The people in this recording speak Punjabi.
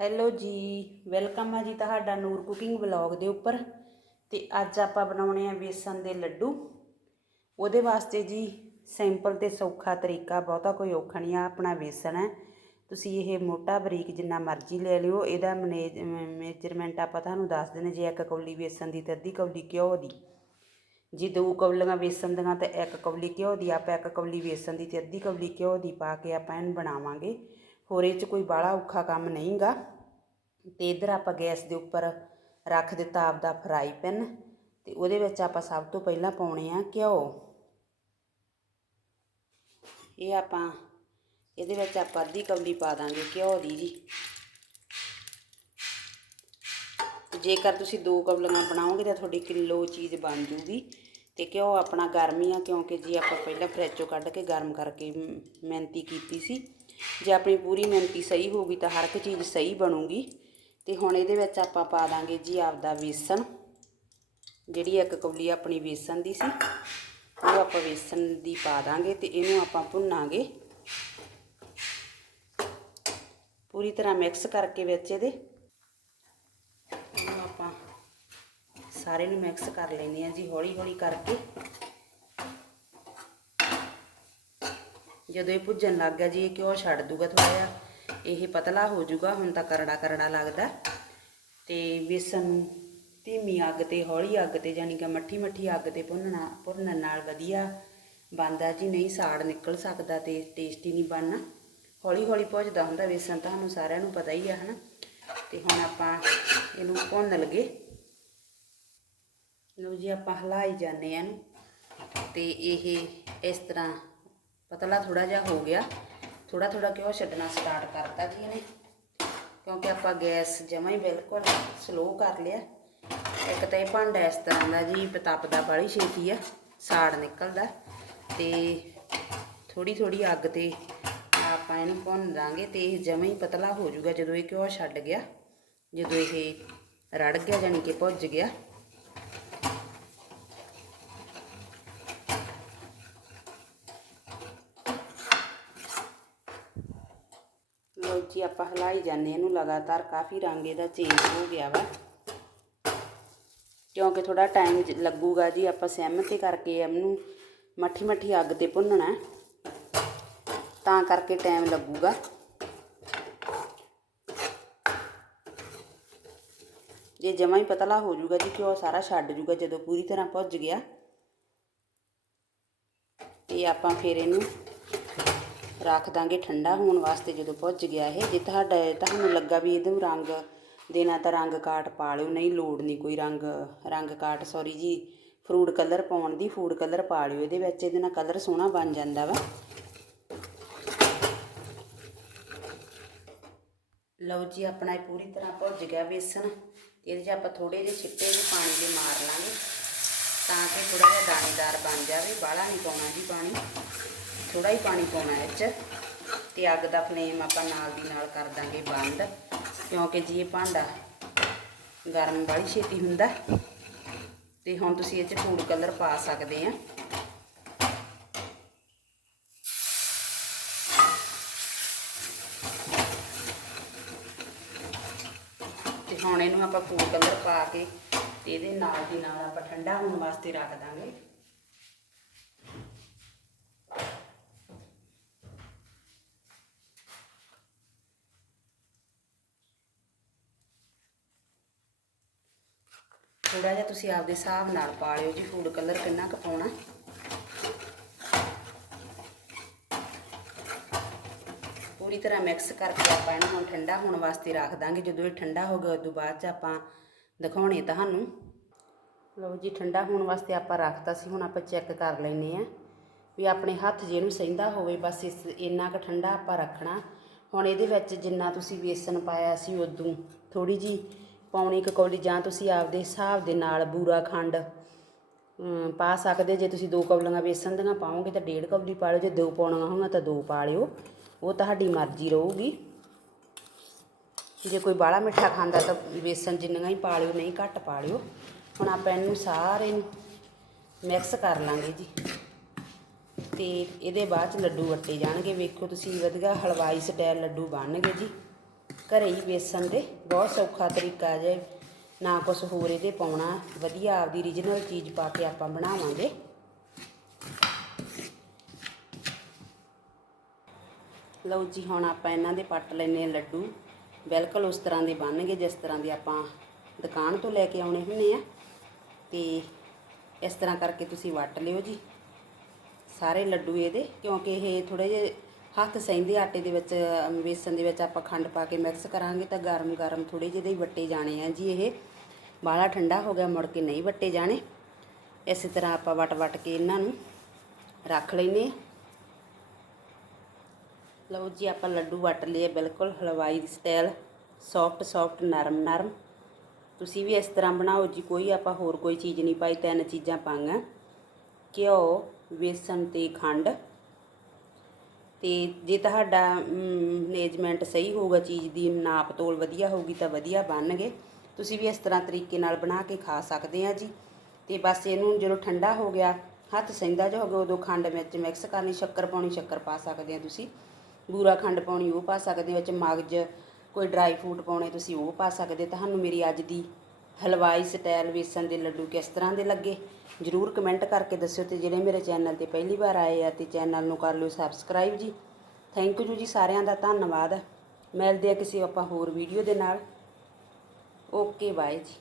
ਹੈਲੋ ਜੀ, ਵੈਲਕਮ ਹੈ ਜੀ ਤੁਹਾਡਾ ਨੂਰ ਕੁਕਿੰਗ ਵਲੌਗ ਦੇ ਉੱਪਰ। ਤੇ ਅੱਜ ਆਪਾਂ ਬਣਾਉਣੇ ਆ ਵੇਸਣ ਦੇ ਲੱਡੂ। ਉਹਦੇ ਵਾਸਤੇ ਜੀ ਸਿੰਪਲ ਤੇ ਸੌਖਾ ਤਰੀਕਾ ਬਹੁਤਾ ਕੋਈ ਔਖਾ ਨਹੀਂ ਆ, ਆਪਣਾ ਵੇਸਣ ਹੈ। ਤੁਸੀਂ ਇਹ ਮੋਟਾ ਬਰੀਕ ਜਿੰਨਾ ਮਰਜ਼ੀ ਲੈ ਲਿਓ, ਇਹਦਾ ਮੇਜਰਮੈਂਟ ਆਪਾਂ ਤੁਹਾਨੂੰ ਦੱਸ ਦਿੰਦੇ ਜੇ ਇੱਕ ਕੌਲੀ ਵੇਸਣ ਦੀ ਤੇ ਅੱਧੀ ਕੌਲੀ ਘਿਓ ਦੀ। ਜੇ ਦੋ ਕੌਲੀਆਂ ਵੇਸਣ ਦੀਆਂ ਤੇ ਇੱਕ ਕੌਲੀ ਘਿਓ ਦੀ, ਆਪਾਂ ਇੱਕ ਕੌਲੀ ਵੇਸਣ ਦੀ ਤੇ ਅੱਧੀ ਕੌਲੀ ਘਿਓ ਦੀ ਪਾ ਕੇ ਆਪਾਂ ਇਹਨੂੰ ਬਣਾਵਾਂਗੇ। ਹੋਰ ਇਹ 'ਚ ਕੋਈ ਬਾਹਲਾ ਔਖਾ ਕੰਮ ਨਹੀਂਗਾ। ਤੇ ਇਧਰ ਆਪਾਂ ਗੈਸ ਦੇ ਉੱਪਰ ਰੱਖ ਦਿੱਤਾ ਆਪਦਾ ਫਰਾਈ ਪੈਨ ਤੇ ਉਹਦੇ ਵਿੱਚ ਆਪਾਂ ਸਭ ਤੋਂ ਪਹਿਲਾਂ ਪਾਉਣੇ ਆ ਘਿਓ। ਇਹ ਆਪਾਂ, ਇਹਦੇ ਵਿੱਚ ਆਪਾਂ ਅੱਧੀ ਕੌਲੀ ਪਾ ਦਾਂਗੇ ਘਿਓ ਦੀ ਜੀ। ਜੇਕਰ ਤੁਸੀਂ ਦੋ ਕੌਲੀਆਂ ਬਣਾਓਗੇ ਤਾਂ ਤੁਹਾਡੀ ਕਿਲੋ ਚੀਜ਼ ਬਣ ਜੂਗੀ। ਤੇ ਘਿਓ ਆਪਣਾ ਗਰਮੀ ਆ ਕਿਉਂਕਿ ਜੀ ਆਪਾਂ ਪਹਿਲਾਂ ਫਰਿੱਜ ਕੱਢ ਕੇ ਗਰਮ ਕਰਕੇ ਮਿਹਨਤੀ ਕੀਤੀ ਸੀ। ਜੇ ਆਪਣੀ ਪੂਰੀ ਮਿਹਨਤੀ ਸਹੀ ਹੋਊਗੀ ਤਾਂ ਹਰ ਇੱਕ ਚੀਜ਼ ਸਹੀ ਬਣੂਗੀ। ਤੇ ਹੁਣ ਇਹਦੇ ਵਿੱਚ ਆਪਾਂ ਪਾ ਦਾਂਗੇ ਜੀ ਆਪਦਾ ਵੇਸਣ। ਜਿਹੜੀ ਇੱਕ ਕੌਲੀ ਆਪਣੀ ਵੇਸਣ ਦੀ ਸੀ, ਉਹ ਆਪਾਂ ਵੇਸਣ ਦੀ ਪਾ ਦਾਂਗੇ ਤੇ ਇਹਨੂੰ ਆਪਾਂ ਭੁੰਨਾਂਗੇ। ਪੂਰੀ ਤਰ੍ਹਾਂ ਮਿਕਸ ਕਰਕੇ ਵਿੱਚ ਇਹਦੇ। ਇਹਨੂੰ ਆਪਾਂ ਸਾਰੇ ਨੂੰ ਮਿਕਸ ਕਰ ਲੈਂਦੇ ਆ ਜੀ ਹੌਲੀ ਹੌਲੀ ਕਰਕੇ। ਜਦੋਂ ਇਹ ਭੁੱਜਣ ਲੱਗ ਗਿਆ ਜੀ, ਇਹ ਘਿਓ ਛੱਡ ਦੂਗਾ ਥੋੜਾ ਜਿਹਾ, ਇਹ ਪਤਲਾ ਹੋ ਜਾਊਗਾ, ਹੁਣ ਤਾਂ ਕਰੜਾ ਕਰੜਾ ਲੱਗਦਾ। ਤੇ ਬੇਸਨ ਨੂੰ ਧੀਮੀ ਅੱਗ ਤੇ, ਹੌਲੀ ਅੱਗ ਤੇ ਯਾਨੀ ਕਿ ਮੱਠੀ ਮੱਠੀ ਅੱਗ ਤੇ ਭੁੰਨਣਾ, ਭੁੰਨਣ ਨਾਲ ਵਧੀਆ ਬਣਦਾ ਜੀ, ਨਹੀਂ ਸਾੜ ਨਿਕਲ ਸਕਦਾ ਤੇ ਟੇਸਟੀ ਨਹੀਂ ਬਣਨਾ। ਹੌਲੀ ਹੌਲੀ ਭੁੱਜਦਾ ਹੁੰਦਾ ਬੇਸਨ ਤੁਹਾਨੂੰ ਸਾਰਿਆਂ ਨੂੰ ਪਤਾ ਹੀ ਆ, ਹਨਾ? ਤੇ ਹੁਣ ਆਪਾਂ ਇਹਨੂੰ ਭੁੰਨ ਲਗੇ ਲਓ ਜੀ, ਆਪਾਂ ਹਲਾਈ ਜਾਂਦੇ ਆ ਇਹਨੂੰ। ਤੇ ਇਹ ਇਸ ਤਰ੍ਹਾਂ ਪਤਲਾ ਥੋੜਾ ਜਿਹਾ ਹੋ ਗਿਆ। ਥੋੜਾ ਥੋੜਾ ਘਿਓ ਛੱਡਣਾ ਸਟਾਰਟ ਕਰਤਾ ਜੀ ਇਹਨੇ? ਕਿਉਂਕਿ ਆਪਾਂ ਗੈਸ ਜਮਾਂ ਹੀ ਬਿਲਕੁਲ ਸਲੋ ਕਰ ਲਿਆ। ਇੱਕ ਤਾਂ ਇਹ ਭਾਂਡਾ ਇਸ ਤਰ੍ਹਾਂ ਦਾ ਜੀ ਤਪਦਾ ਬਾਲੀ ਛੇਤੀ ਆ, ਸਾੜ ਨਿਕਲਦਾ। ਤੇ ਥੋੜੀ ਥੋੜੀ ਅੱਗ ਤੇ ਆਪਾਂ ਇਹਨੂੰ ਭੁੰਨ ਦਾਂਗੇ ਤੇ ਇਹ ਜਮਾਂ ਹੀ ਪਤਲਾ ਹੋ ਜਾਊਗਾ ਜਦੋਂ ਇਹ ਘਿਓ ਛੱਡ ਗਿਆ। ਜਦੋਂ ਇਹ ਰੜ ਗਿਆ ਜਾਨੀ ਕਿ ਭੁੱਜ ਗਿਆ। ਲੋ ਜੀ ਆਪਾਂ ਹਲਾਈ ਜਾਂਦੇ ਇਹਨੂੰ ਲਗਾਤਾਰ ਕਾਫੀ ਰੰਗ ਇਹਦਾ ਚੇਂਜ ਹੋ ਗਿਆ ਵਾ। ਕਿਉਂਕਿ ਥੋੜਾ ਟਾਈਮ ਲੱਗੂਗਾ ਜੀ, ਆਪਾਂ ਸਿਮ ਕਰਕੇ ਇਹਨੂੰ ਮੱਠੀ ਮੱਠੀ ਅੱਗ ਤੇ ਭੁੰਨਣਾ ਤਾਂ ਕਰਕੇ ਟਾਈਮ ਲੱਗੂਗਾ। ਜੇ ਜਮਾ ਹੀ ਪਤਲਾ ਹੋ ਜਾਊਗਾ ਜੀ ਕਿ ਉਹ ਸਾਰਾ ਛੱਡ ਜਾਊਗਾ ਜਦੋਂ ਪੂਰੀ ਤਰ੍ਹਾਂ ਭੁੱਜ ਗਿਆ। ਤੇ ਆਪਾਂ ਫਿਰ ਇਹਨੂੰ ਰੱਖ ਦਾਂਗੇ ਠੰਡਾ ਹੋਣ ਵਾਸਤੇ ਜਦੋਂ ਭੁੱਜ ਗਿਆ ਇਹ। ਜੇ ਤੁਹਾਡਾ ਤੁਹਾਨੂੰ ਲੱਗਾ ਵੀ ਇਹਨੂੰ ਰੰਗ ਦੇਣਾ ਤਾਂ ਰੰਗ ਕਾਟ ਪਾ ਲਿਓ, ਨਹੀਂ ਲੋੜ ਨਹੀਂ ਕੋਈ ਰੰਗ ਰੰਗ ਕਾਟ ਸੌਰੀ ਜੀ। ਫਰੂਟ ਕਲਰ ਪਾਉਣ ਦੀ ਫੂਡ ਕਲਰ ਪਾ ਲਿਓ ਇਹਦੇ ਵਿੱਚ, ਇਹਦੇ ਨਾਲ ਕਲਰ ਸੋਹਣਾ ਬਣ ਜਾਂਦਾ ਵਾ। ਲਓ ਜੀ, ਆਪਣਾ ਇਹ ਪੂਰੀ ਤਰ੍ਹਾਂ ਭੁੱਜ ਗਿਆ ਬੇਸਣ ਇਹਦੇ 'ਚ ਆਪਾਂ ਥੋੜੇ ਜਿਹੇ ਛਿੱਟੇ ਜਿਹੇ ਪਾਣੀ ਦੇ ਮਾਰ ਲਾਂਗੇ ਤਾਂ ਕਿ ਥੋੜਾ ਜਿਹਾ ਦਾਣੇਦਾਰ ਬਣ ਜਾਵੇ। ਬਾਹਲਾ ਨਹੀਂ ਪਾਉਣਾ ਜੀ ਪਾਣੀ। ਥੋੜਾ ਹੀ ਪਾਣੀ ਪਾਉਣਾ ਇਹ 'ਚ ਤੇ ਅੱਗ ਦਾ ਫਲੇਮ ਆਪਾਂ ਨਾਲ ਦੀ ਨਾਲ ਕਰ ਦਾਂਗੇ ਬੰਦ, ਕਿਉਂਕਿ ਜੀ ਇਹ ਭਾਂਡਾ ਗਰਮ ਵਾਲੀ ਛੇਤੀ ਹੁੰਦਾ। ਤੇ ਹੁਣ ਤੁਸੀਂ ਇਹ 'ਚ ਫੂਡ ਕਲਰ ਪਾ ਸਕਦੇ ਆ। ਤੇ ਹੁਣ ਇਹਨੂੰ ਆਪਾਂ ਫੂਡ ਕਲਰ ਪਾ ਕੇ ਤੇ ਇਹਦੇ ਨਾਲ ਦੀ ਨਾਲ ਆਪਾਂ ਠੰਡਾ ਹੋਣ ਵਾਸਤੇ ਰੱਖ ਦਾਂਗੇ। ਥੋੜਾ ਜਿਹਾ ਤੁਸੀਂ ਆਪਦੇ ਹਿਸਾਬ ਨਾਲ ਪਾ ਲਿਓ ਜੀ ਫੂਡ ਕਲਰ ਕਿੰਨਾ ਕੁ ਪਾਉਣਾ। ਪੂਰੀ ਤਰ੍ਹਾਂ ਮਿਕਸ ਕਰਕੇ ਆਪਾਂ ਇਹਨੂੰ ਹੁਣ ਠੰਡਾ ਹੋਣ ਵਾਸਤੇ ਰੱਖ ਦਾਂਗੇ। ਜਦੋਂ ਇਹ ਠੰਡਾ ਹੋ ਗਿਆ, ਉਦੋਂ ਬਾਅਦ ਚ ਆਪਾਂ ਦਿਖਾਉਣੇ ਤੁਹਾਨੂੰ। ਲਓ ਜੀ, ਠੰਡਾ ਹੋਣ ਵਾਸਤੇ ਆਪਾਂ ਰੱਖਤਾ ਸੀ, ਹੁਣ ਆਪਾਂ ਚੈੱਕ ਕਰ ਲੈਨੇ ਆ ਵੀ ਆਪਣੇ ਹੱਥ ਜਿਹਨੂੰ ਸਹਿੰਦਾ ਹੋਵੇ, ਬਸ ਇਸ ਇੰਨਾ ਕੁ ਠੰਡਾ ਆਪਾਂ ਰੱਖਣਾ। ਹੁਣ ਇਹਦੇ ਵਿੱਚ ਜਿੰਨਾ ਤੁਸੀਂ ਬੇਸਨ ਪਾਇਆ ਸੀ, ਉਦੋਂ ਥੋੜੀ ਜੀ ਪੌਣੀ ਕੁ ਕੌਲੀ ਜਾਂ ਤੁਸੀਂ ਆਪਦੇ ਹਿਸਾਬ ਦੇ ਨਾਲ ਬੂਰਾ ਖੰਡ ਪਾ ਸਕਦੇ ਜੇ ਤੁਸੀਂ ਦੋ ਕੌਲੀਆਂ ਬੇਸਣ ਦੀਆਂ ਪਾਓਗੇ ਤਾਂ ਡੇਢ ਕੌਲੀ ਪਾ ਲਿਓ। ਜੇ ਦੋ ਪਾਉਣੀਆਂ ਹੋਣ ਤਾਂ ਦੋ ਪਾ ਲਿਓ। ਉਹ ਤੁਹਾਡੀ ਮਰਜ਼ੀ ਰਹੂਗੀ। ਜੇ ਕੋਈ ਬਾਹਲਾ ਮਿੱਠਾ ਖਾਂਦਾ ਤਾਂ ਵੇਸਣ ਜਿੰਨੀਆਂ ਹੀ ਪਾ ਲਿਓ, ਨਹੀਂ ਘੱਟ ਪਾ ਲਿਓ। ਹੁਣ ਆਪਾਂ ਇਹਨੂੰ ਸਾਰੇ ਨੂੰ ਮਿਕਸ ਕਰ ਲਾਂਗੇ ਜੀ। ਤੇ ਇਹਦੇ ਬਾਅਦ ਚ ਲੱਡੂ ਵੱਟੇ ਜਾਣਗੇ। ਵੇਖੋ ਤੁਸੀਂ ਵਧੀਆ ਹਲਵਾਈ ਸਟਾਈਲ ਲੱਡੂ ਬਣਨਗੇ ਜੀ। ਘਰੇ ਹੀ ਵੇਸਣ ਦੇ ਬਹੁਤ ਸੌਖਾ ਤਰੀਕਾ ਜੇ। ਨਾ ਕੁਝ ਹੋਰ ਇਹਦੇ ਪਾਉਣਾ। ਵਧੀਆ ਆਪਦੀ ਰੀਜਨਲ ਚੀਜ਼ ਪਾ ਕੇ ਆਪਾਂ ਬਣਾਵਾਂਗੇ। ਲਓ ਜੀ, ਹੁਣ ਆਪਾਂ ਇਹਨਾਂ ਦੇ ਪੱਟ ਲੈਨੇ ਆ ਲੱਡੂ। ਬਿਲਕੁਲ ਉਸ ਤਰ੍ਹਾਂ ਦੇ ਬਣਨਗੇ, ਜਿਸ ਤਰ੍ਹਾਂ ਦੇ ਆਪਾਂ ਦੁਕਾਨ ਤੋਂ ਲੈ ਕੇ ਆਉਣੇ ਹੁੰਦੇ ਆ। ਤੇ ਇਸ ਤਰ੍ਹਾਂ ਕਰਕੇ ਤੁਸੀਂ ਵੱਟ ਲਿਓ ਜੀ। ਸਾਰੇ ਲੱਡੂ ਇਹਦੇ, ਕਿਉਂਕਿ ਇਹ ਥੋੜੇ ਜਿਹੇ ਹੱਥ ਸਹਿੰਦੇ ਆਟੇ ਦੇ ਵਿੱਚ ਅਮ, ਵੇਸਣ ਦੇ ਵਿੱਚ ਆਪਾਂ ਖੰਡ ਪਾ ਕੇ ਮਿਕਸ ਕਰਾਂਗੇ ਤਾਂ ਗਰਮ ਗਰਮ ਥੋੜੇ ਜਿਹੇ ਦੇ ਵੱਟੇ ਜਾਣੇ ਆ ਜੀ ਇਹ। ਬਾਹਲਾ ਠੰਡਾ ਹੋ ਗਿਆ ਮੁੜ ਕੇ ਨਹੀਂ ਵੱਟੇ ਜਾਣੇ। ਇਸੇ ਤਰ੍ਹਾਂ ਆਪਾਂ ਵਟ ਵਟ ਕੇ ਇਹਨਾਂ ਨੂੰ ਰੱਖ ਲੈਨੇ ਆ ਲਓ ਜੀ ਆਪਾਂ ਲੱਡੂ ਵੱਟ ਲਏ ਬਿਲਕੁਲ ਹਲਵਾਈ ਸਟਾਈਲ ਸੌਫਟ ਸੌਫਟ ਨਰਮ ਨਰਮ। ਤੁਸੀਂ ਵੀ ਇਸ ਤਰ੍ਹਾਂ ਬਣਾਓ ਜੀ ਕੋਈ ਆਪਾਂ ਹੋਰ ਕੋਈ ਚੀਜ਼ ਨਹੀਂ ਪਾਈ ਤਿੰਨ ਚੀਜ਼ਾਂ ਪਾਈਆਂ। ਘਿਓ ਵੇਸਣ ਤੇ ਖੰਡ। ਅਤੇ ਜੇ ਤੁਹਾਡਾ ਮੈਨੇਜਮੈਂਟ ਸਹੀ ਹੋਊਗਾ, ਚੀਜ਼ ਦੀ ਨਾਪ ਤੋਲ ਵਧੀਆ ਹੋਊਗੀ ਤਾਂ ਵਧੀਆ ਬਣਨਗੇ। ਤੁਸੀਂ ਵੀ ਇਸ ਤਰ੍ਹਾਂ ਤਰੀਕੇ ਨਾਲ ਬਣਾ ਕੇ ਖਾ ਸਕਦੇ ਆ ਜੀ। ਤੇ ਬਸ ਇਹਨੂੰ ਜਦੋਂ ਠੰਡਾ ਹੋ ਗਿਆ, ਹੱਥ ਸਹਿੰਦਾ ਜਿਹਾ ਹੋ ਗਿਆ, ਉਦੋਂ ਖੰਡ ਵਿੱਚ ਮਿਕਸ ਕਰਨੀ, ਸ਼ੱਕਰ ਪਾਉਣੀ, ਸ਼ੱਕਰ ਪਾ ਸਕਦੇ ਆ ਤੁਸੀਂ। ਬੂਰਾ ਖੰਡ ਪਾਉਣੀ ਉਹ ਪਾ ਸਕਦੇ ਵਿੱਚ ਮਗਜ ਕੋਈ ਡਰਾਈ ਫਰੂਟ ਪਾਉਣੇ ਤੁਸੀਂ ਉਹ ਪਾ ਸਕਦੇ ਤੁਹਾਨੂੰ ਮੇਰੀ ਅੱਜ ਦੀ ਹਲਵਾਈ ਸਟਾਈਲ ਵੇਸਣ ਦੇ ਲੱਡੂ ਕਿਸ ਤਰ੍ਹਾਂ ਦੇ ਲੱਗੇ? ਜਰੂਰ ਕਮੈਂਟ ਕਰਕੇ ਦੱਸਿਓ ਤੇ ਜਿਹੜੇ ਮੇਰੇ ਚੈਨਲ ਤੇ ਪਹਿਲੀ ਵਾਰ ਆਏ ਆ ਤੇ ਚੈਨਲ ਨੂੰ ਕਰ ਲਿਓ ਸਬਸਕ੍ਰਾਈਬ ਜੀ। ਥੈਂਕ ਯੂ ਜੀ ਸਾਰਿਆਂ ਦਾ ਧੰਨਵਾਦ। ਮਿਲਦੇ ਆ ਕਿਸੇ ਆਪਾਂ ਹੋਰ ਵੀਡੀਓ ਦੇ ਨਾਲ। ਓਕੇ ਬਾਏ ਜੀ।